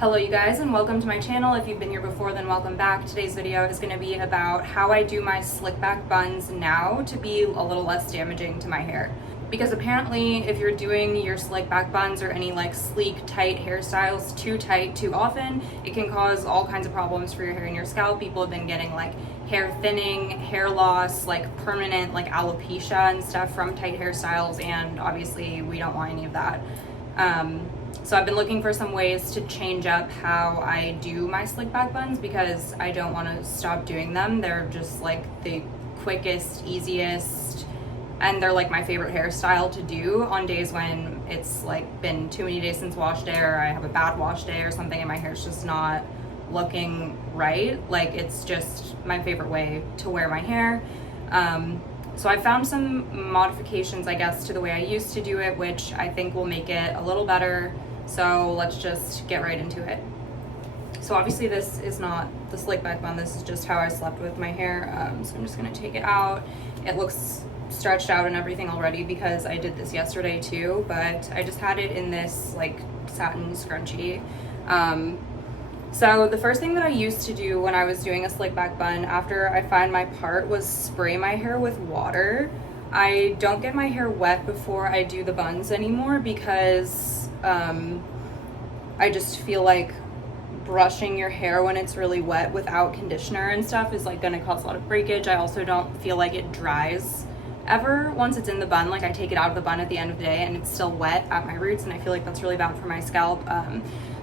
Hello you guys, and welcome to my channel. If you've been here before, then welcome back. Today's video is going to be about how I do my slick back buns now to be a little less damaging to my hair. Because apparently if you're doing your slick back buns or any like sleek tight hairstyles too tight too often, it can cause all kinds of problems for your hair and your scalp. People have been getting like hair thinning, hair loss, like permanent like alopecia and stuff from tight hairstyles, and obviously we don't want any of that. So I've been looking for some ways to change up how I do my slick back buns because I don't want to stop doing them. They're just like the quickest, easiest, and they're like my favorite hairstyle to do on days when it's like been too many days since wash day, or I have a bad wash day or something and my hair's just not looking right. Like, it's just my favorite way to wear my hair. So I found some modifications, I guess, to the way I used to do it, which I think will make it a little better. So let's just get right into it. So obviously this is not the slick back bun, this is just how I slept with my hair. So I'm just gonna take it out. It looks stretched out and everything already because I did this yesterday too, but I just had it in this like satin scrunchie. So the first thing that I used to do when I was doing a slick back bun after I find my part was spray my hair with water. I don't get my hair wet before I do the buns anymore because I just feel like brushing your hair when it's really wet without conditioner and stuff is like gonna cause a lot of breakage. I also don't feel like it dries ever once it's in the bun. Like, I take it out of the bun at the end of the day and it's still wet at my roots, and I feel like that's really bad for my scalp.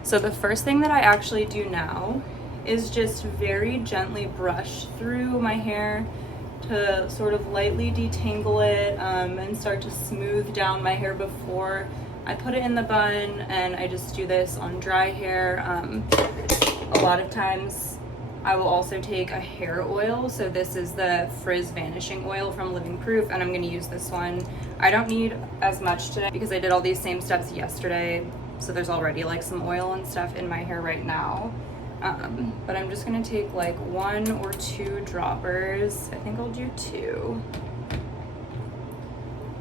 So the first thing that I actually do now is just very gently brush through my hair to sort of lightly detangle it and start to smooth down my hair before I put it in the bun. And I just do this on dry hair. A lot of times I will also take a hair oil. So this is the Frizz Vanishing Oil from Living Proof, and I'm going to use this one. I don't need as much today because I did all these same steps yesterday. So there's already like some oil and stuff in my hair right now. But I'm just gonna take like 1 or 2 droppers. I think I'll do 2.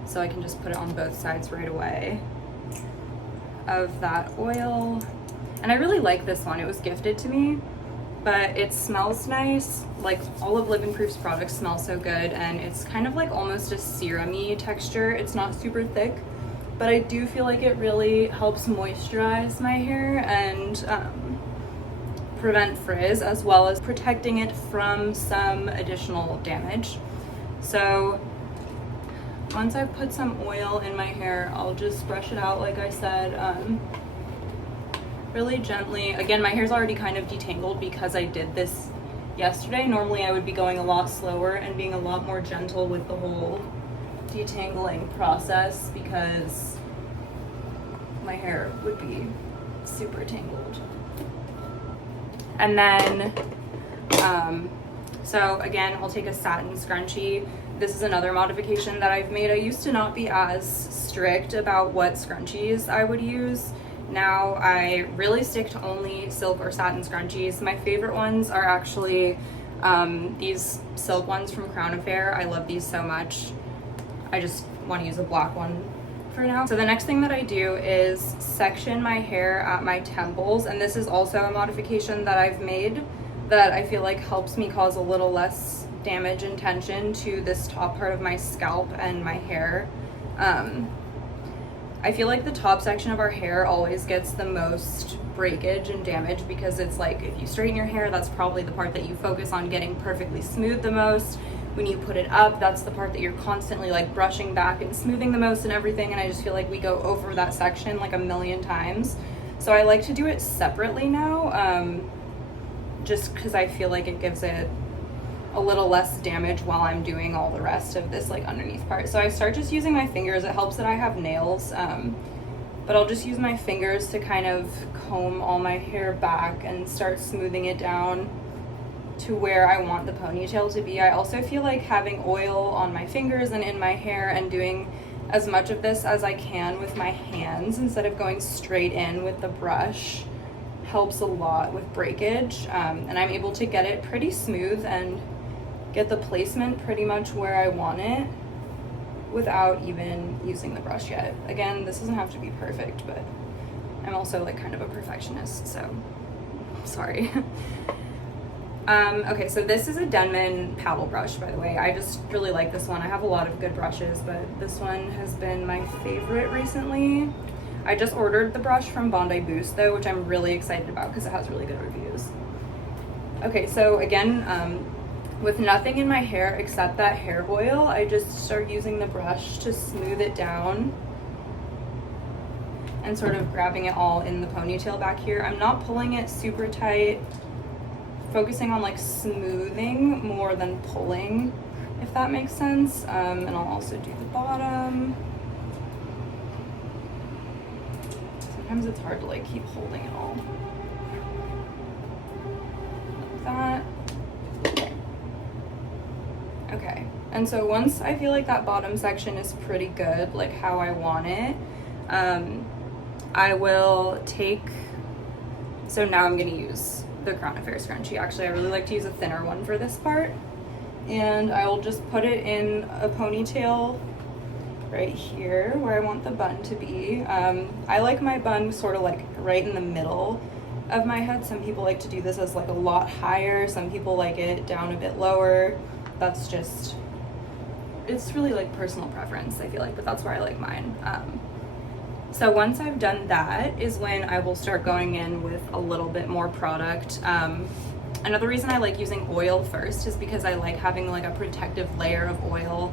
So I can just put it on both sides right away of that oil. And I really like this one. It was gifted to me, but it smells nice. Like, all of Living Proof's products smell so good, and it's kind of like almost a serum-y texture. It's not super thick, but I do feel like it really helps moisturize my hair and prevent frizz, as well as protecting it from some additional damage. So once I've put some oil in my hair, I'll just brush it out like I said, really gently. Again, my hair's already kind of detangled because I did this yesterday. Normally I would be going a lot slower and being a lot more gentle with the whole detangling process because my hair would be super tangled. And then so again, I'll take a satin scrunchie. This is another modification that I've made. I used to not be as strict about what scrunchies I would use. Now I really stick to only silk or satin scrunchies. My favorite ones are actually these silk ones from Crown Affair. I love these so much. I just want to use a black one for now. So the next thing that I do is section my hair at my temples, and this is also a modification that I've made that I feel like helps me cause a little less damage and tension to this top part of my scalp and my hair. I feel like the top section of our hair always gets the most breakage and damage because it's like, if you straighten your hair, that's probably the part that you focus on getting perfectly smooth the most. When you put it up, that's the part that you're constantly like brushing back and smoothing the most and everything, and I just feel like we go over that section like a million times. So I like to do it separately now, just because I feel like it gives it a little less damage while I'm doing all the rest of this like underneath part. So I start just using my fingers. It helps that I have nails, but I'll just use my fingers to kind of comb all my hair back and start smoothing it down to where I want the ponytail to be. I also feel like having oil on my fingers and in my hair and doing as much of this as I can with my hands instead of going straight in with the brush helps a lot with breakage, and I'm able to get it pretty smooth and get the placement pretty much where I want it without even using the brush yet. Again, this doesn't have to be perfect, but I'm also like kind of a perfectionist, so sorry. Okay, so this is a Denman paddle brush, by the way. I just really like this one. I have a lot of good brushes, but this one has been my favorite recently. I just ordered the brush from Bondi Boost though, which I'm really excited about because it has really good reviews. Okay, so again, with nothing in my hair except that hair oil, I just start using the brush to smooth it down and sort of grabbing it all in the ponytail back here. I'm not pulling it super tight, focusing on like smoothing more than pulling, if that makes sense. And I'll also do the bottom. Sometimes it's hard to like keep holding it all. Like that. Okay, and so once I feel like that bottom section is pretty good, like how I want it, I will take, so now I'm gonna use the Crown Affair scrunchie. Actually, I really like to use a thinner one for this part. And I will just put it in a ponytail right here where I want the bun to be. I like my bun sort of like right in the middle of my head. Some people like to do this as like a lot higher. Some people like it down a bit lower. That's just, it's really like personal preference, I feel like, but that's where I like mine. So once I've done that is when I will start going in with a little bit more product. Another reason I like using oil first is because I like having like a protective layer of oil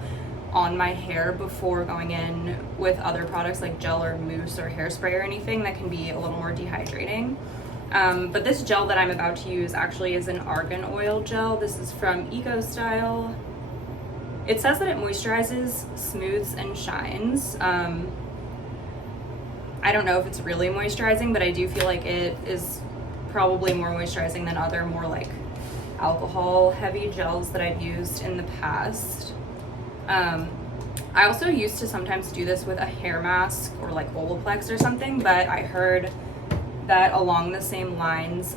on my hair before going in with other products like gel or mousse or hairspray or anything that can be a little more dehydrating. But this gel that I'm about to use actually is an argan oil gel. This is from Eco Style. It says that it moisturizes, smooths, and shines. I don't know if it's really moisturizing, but I do feel like it is probably more moisturizing than other more like alcohol heavy gels that I've used in the past. I also used to sometimes do this with a hair mask or like Olaplex or something, but I heard that along the same lines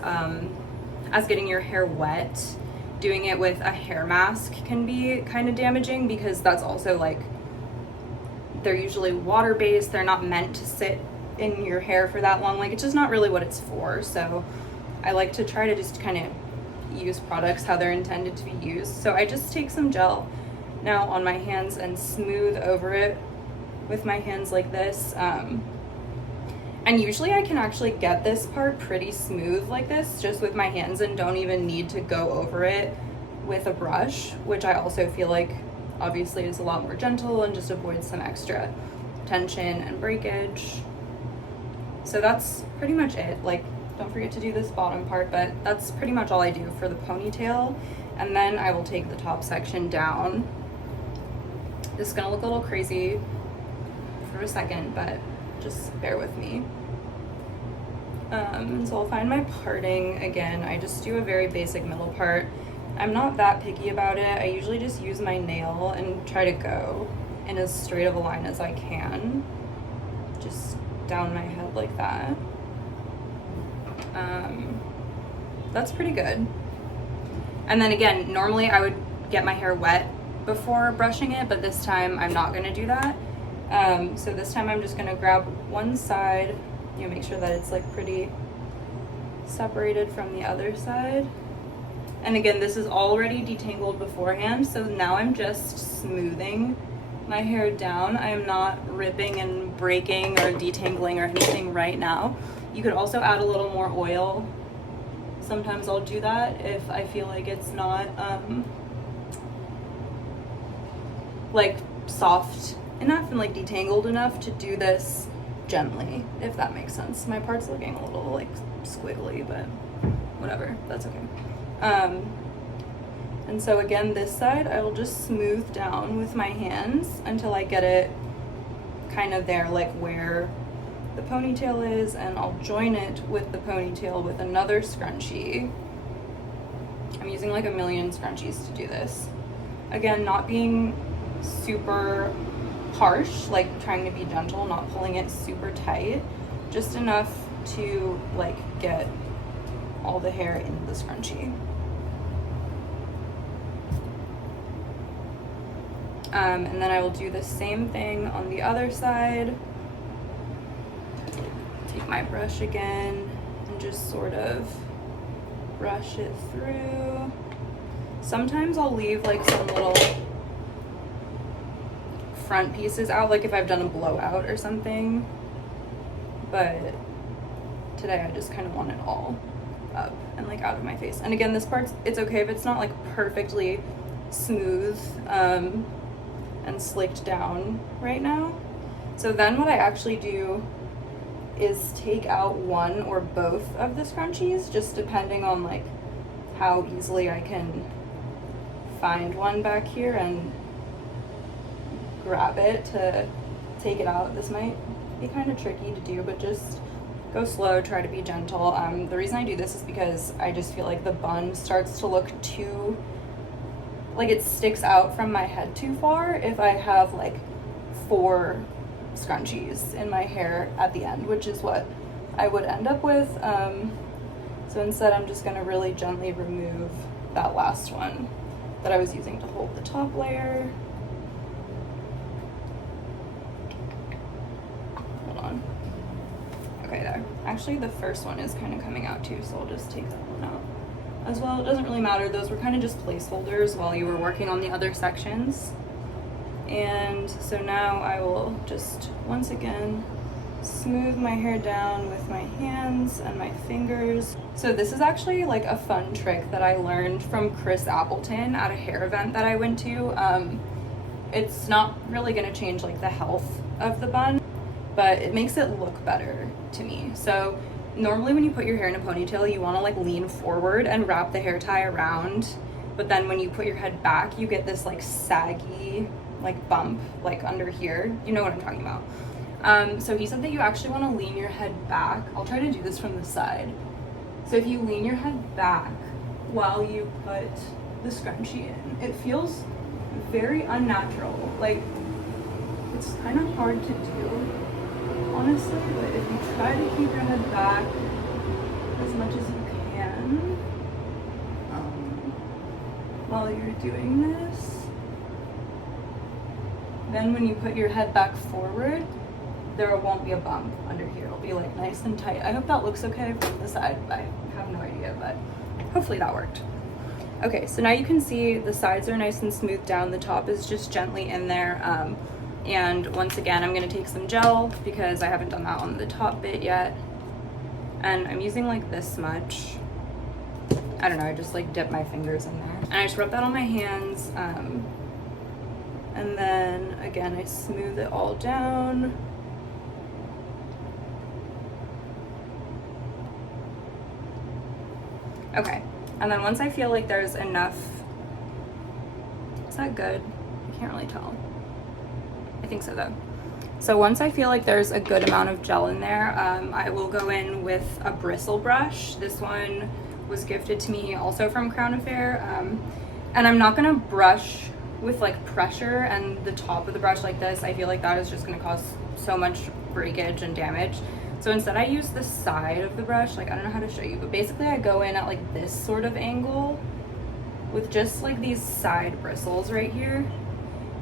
as getting your hair wet, doing it with a hair mask can be kind of damaging because that's also like, they're usually water-based, they're not meant to sit in your hair for that long, like it's just not really what it's for. So I like to try to just kind of use products how they're intended to be used. So I just take some gel now on my hands and smooth over it with my hands like this. And usually I can actually get this part pretty smooth like this just with my hands and don't even need to go over it with a brush, which I also feel like obviously is a lot more gentle and just avoids some extra tension and breakage. So that's pretty much it. Like, don't forget to do this bottom part, but that's pretty much all I do for the ponytail. And then I will take the top section down. This is gonna look a little crazy for a second, but just bear with me. So I'll find my parting again. I just do a very basic middle part. I'm not that picky about it. I usually just use my nail and try to go in as straight of a line as I can. Just down my head like that. That's pretty good. And then again, normally I would get my hair wet before brushing it, but this time I'm not gonna do that. So this time I'm just gonna grab one side, you know, make sure that it's like pretty separated from the other side. And again, this is already detangled beforehand, so now I'm just smoothing my hair down. I am not ripping and breaking or detangling or anything right now. You could also add a little more oil. Sometimes I'll do that if I feel like it's not like soft enough and like detangled enough to do this gently, if that makes sense. My part's looking a little like squiggly, but whatever, that's okay. And so again, this side I will just smooth down with my hands until I get it kind of there, like where the ponytail is, and I'll join it with the ponytail with another scrunchie. I'm using like a million scrunchies to do this. Again, not being super harsh, like trying to be gentle, not pulling it super tight, just enough to like get all the hair in the scrunchie. And then I will do the same thing on the other side. Take take my brush again and just sort of brush it through. Sometimes I'll leave like some little front pieces out, like if I've done a blowout or something, but today I just kind of want it all up and like out of my face. And again, this part's, it's okay if it's not like perfectly smooth and slicked down right now. So then what I actually do is take out one or both of the scrunchies, just depending on like how easily I can find one back here and grab it to take it out. This might be kind of tricky to do, but just go slow, try to be gentle. The reason I do this is because I just feel like the bun starts to look too, like it sticks out from my head too far if I have like 4 scrunchies in my hair at the end, which is what I would end up with. So instead I'm just gonna really gently remove that last one that I was using to hold the top layer. Hold on. Okay, there. Actually, the first one is kind of coming out too, so I'll just take that one out as well. It doesn't really matter. Those were kind of just placeholders while you were working on the other sections. And so now I will just, once again, smooth my hair down with my hands and my fingers. So this is actually like a fun trick that I learned from Chris Appleton at a hair event that I went to. It's not really gonna change like the health of the bun, but it makes it look better to me. So normally when you put your hair in a ponytail, you wanna like lean forward and wrap the hair tie around. But then when you put your head back, you get this like saggy like bump like under here. You know what I'm talking about. So he said that you actually wanna lean your head back. I'll try to do this from the side. So if you lean your head back while you put the scrunchie in, it feels very unnatural. Like, it's kind of hard to do, honestly, but if you try to keep your head back as much as you can while you're doing this, then when you put your head back forward, there won't be a bump under here. It'll be like nice and tight. I hope that looks okay from the side. I have no idea, but hopefully that worked. Okay, so now you can see the sides are nice and smooth down. The top is just gently in there. And once again, I'm gonna take some gel because I haven't done that on the top bit yet. And I'm using like this much. I don't know, I just like dip my fingers in there. And I just rub that on my hands. And then again, I smooth it all down. Okay, and then once I feel like there's enough, is that good? I can't really tell. I think so though. So once I feel like there's a good amount of gel in there, I will go in with a bristle brush. This one was gifted to me also from Crown Affair. And I'm not gonna brush with like pressure and the top of the brush like this. I feel like that is just gonna cause so much breakage and damage. So instead I use the side of the brush, like I don't know how to show you, but basically I go in at like this sort of angle with just like these side bristles right here.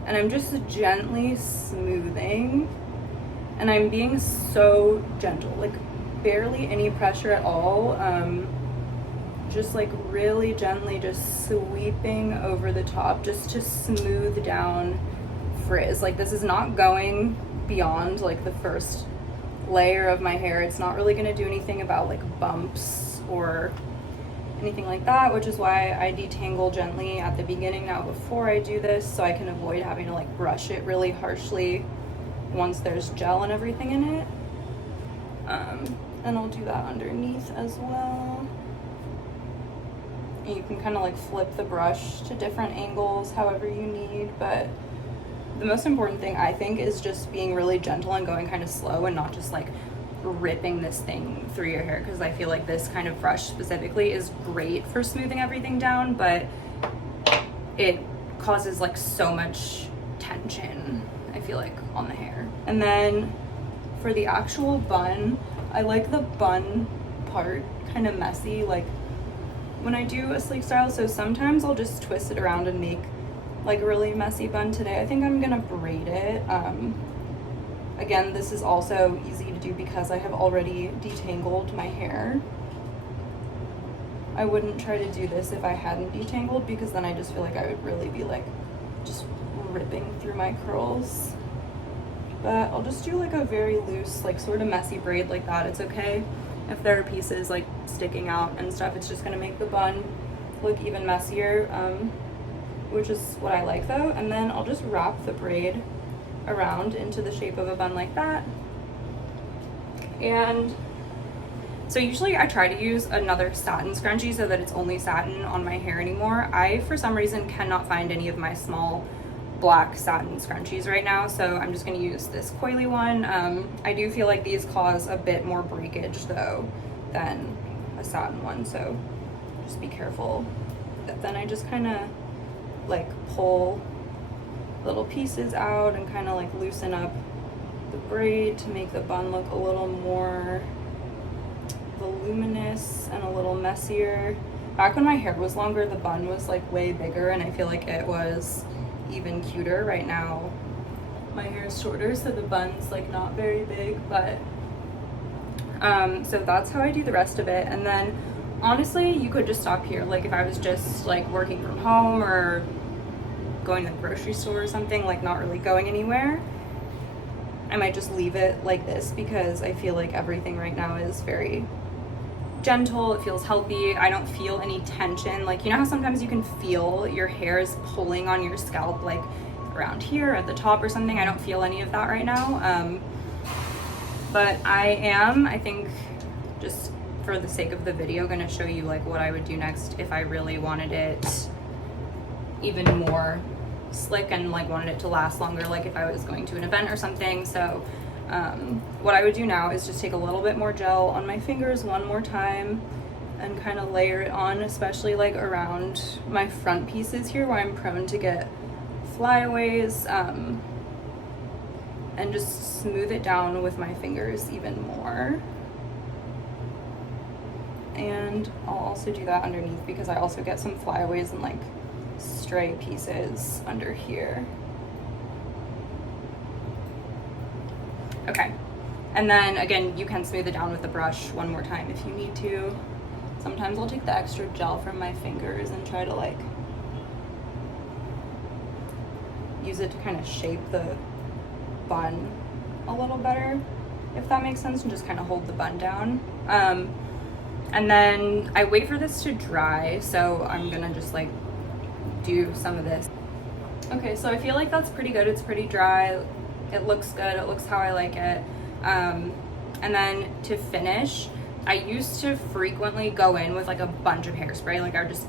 And I'm just gently smoothing. And I'm being so gentle, like barely any pressure at all. Just like really gently just sweeping over the top just to smooth down frizz. Like this is not going beyond like the first layer of my hair. It's not really going to do anything about like bumps or anything like that, which is why I detangle gently at the beginning now before I do this, so I can avoid having to like brush it really harshly once there's gel and everything in it. And I'll do that underneath as well. And you can kind of like flip the brush to different angles however you need, but the most important thing I think is just being really gentle and going kind of slow and not just like ripping this thing through your hair, because I feel like this kind of brush specifically is great for smoothing everything down, but it causes like so much tension, I feel like, on the hair. And then for the actual bun, I like the bun part kind of messy, like when I do a sleek style, so sometimes I'll just twist it around and make like a really messy bun. Today I think I'm gonna braid it Again, this is also easy to do because I have already detangled my hair. I wouldn't try to do this if I hadn't detangled, because then I just feel like I would really be like just ripping through my curls. But I'll just do like a very loose, like sort of messy braid like that. It's okay if there are pieces like sticking out and stuff. It's just gonna make the bun look even messier, which is what I like though. And then I'll just wrap the braid around into the shape of a bun like that. And so usually I try to use another satin scrunchie so that it's only satin on my hair anymore. I, for some reason, cannot find any of my small black satin scrunchies right now, so I'm just going to use this coily one. I do feel like these cause a bit more breakage though than a satin one, so just be careful. Then I just kind of like pull little pieces out and kind of like loosen up the braid to make the bun look a little more voluminous and a little messier. Back when my hair was longer, the bun was like way bigger and I feel like it was even cuter. Right now my hair is shorter, so the bun's like not very big, but so that's how I do the rest of it. And then honestly, you could just stop here. Like if I was just like working from home or going to the grocery store or something, like not really going anywhere, I might just leave it like this, because I feel like everything right now is very gentle. It feels healthy. I don't feel any tension. Like, you know how sometimes you can feel your hair is pulling on your scalp, like around here at the top or something? I don't feel any of that right now. But I think, just for the sake of the video, gonna show you like what I would do next if I really wanted it even more slick and like wanted it to last longer, like if I was going to an event or something. So what I would do now is just take a little bit more gel on my fingers one more time and kind of layer it on, especially like around my front pieces here where I'm prone to get flyaways, and just smooth it down with my fingers even more. And I'll also do that underneath, because I also get some flyaways and like stray pieces under here. Okay, and then again, you can smooth it down with the brush one more time if you need to. Sometimes I'll take the extra gel from my fingers and try to like use it to kind of shape the bun a little better, if that makes sense, and just kind of hold the bun down. And then I wait for this to dry, so I'm gonna just like do some of this. Okay, so I feel like that's pretty good. It's pretty dry. It looks good. It looks how I like it. And then to finish, I used to frequently go in with like a bunch of hairspray. Like I would just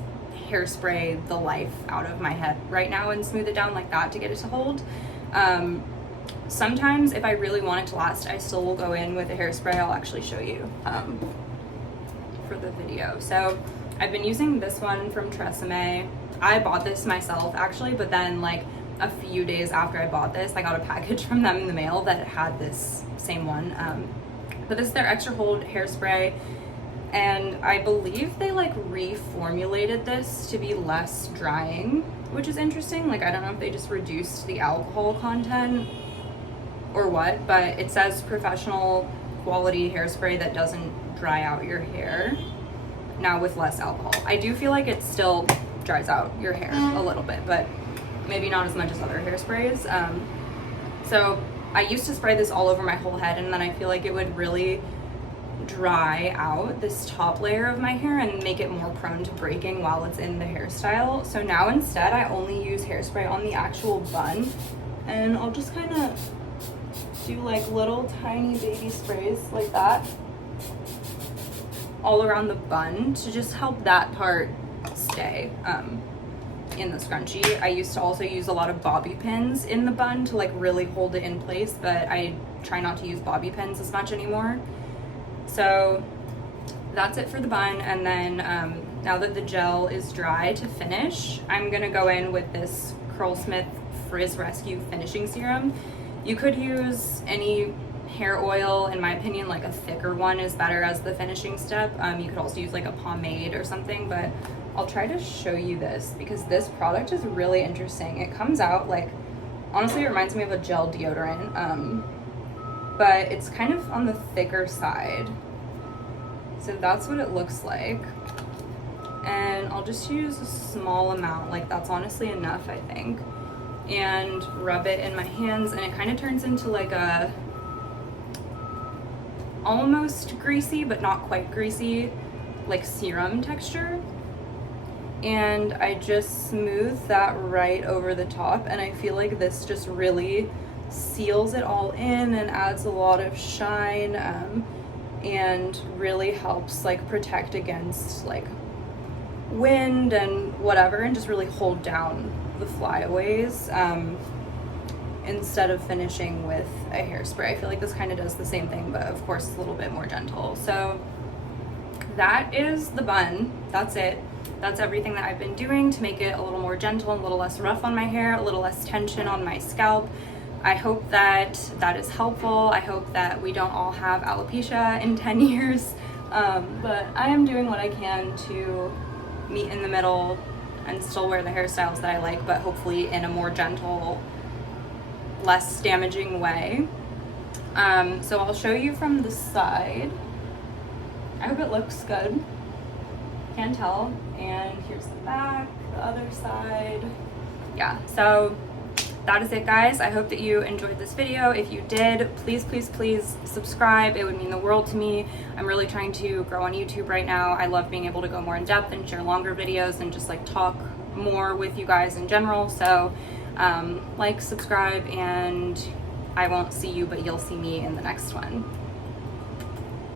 hairspray the life out of my head right now and smooth it down like that to get it to hold. Sometimes if I really want it to last, I still will go in with a hairspray. I'll actually show you for the video. So I've been using this one from Tresemme. I bought this myself actually, but then like a few days after I bought this, I got a package from them in the mail that had this same one. But this is their extra hold hairspray, and I believe they like reformulated this to be less drying, which is interesting. Like I don't know if they just reduced the alcohol content or what, but it says professional quality hairspray that doesn't dry out your hair, now with less alcohol. I do feel like it still dries out your hair a little bit, but maybe not as much as other hairsprays. So I used to spray this all over my whole head, and then I feel like it would really dry out this top layer of my hair and make it more prone to breaking while it's in the hairstyle. So now instead I only use hairspray on the actual bun, and I'll just kind of do like little tiny baby sprays like that all around the bun to just help that part stay in the scrunchie. I used to also use a lot of bobby pins in the bun to like really hold it in place, but I try not to use bobby pins as much anymore. So that's it for the bun. And then now that the gel is dry, to finish, I'm gonna go in with this Curlsmith Frizz Rescue Finishing Serum. You could use any hair oil. In my opinion, like a thicker one is better as the finishing step. You could also use like a pomade or something, but I'll try to show you this because this product is really interesting. It comes out like, honestly, it reminds me of a gel deodorant. but it's kind of on the thicker side. So that's what it looks like. And I'll just use a small amount, like that's honestly enough, I think. And rub it in my hands, and it kind of turns into like a almost greasy, but not quite greasy, like serum texture. And I just smooth that right over the top, and I feel like this just really seals it all in and adds a lot of shine, and really helps like protect against like wind and whatever, and just really hold down the flyaways, instead of finishing with a hairspray. I feel like this kind of does the same thing, but of course a little bit more gentle. So that is the bun. That's it. That's everything that I've been doing to make it a little more gentle and a little less rough on my hair, a little less tension on my scalp. I hope that that is helpful. I hope that we don't all have alopecia in 10 years. But I am doing what I can to meet in the middle and still wear the hairstyles that I like, but hopefully in a more gentle, less damaging way. So I'll show you from the side. I hope it looks good. Can't tell. And here's the back, the other side. Yeah, so that is it, guys. I hope that you enjoyed this video. If you did, please, please, please subscribe. It would mean the world to me. I'm really trying to grow on YouTube right now. I love being able to go more in depth and share longer videos and just like talk more with you guys in general. So like, subscribe, and I won't see you, but you'll see me in the next one.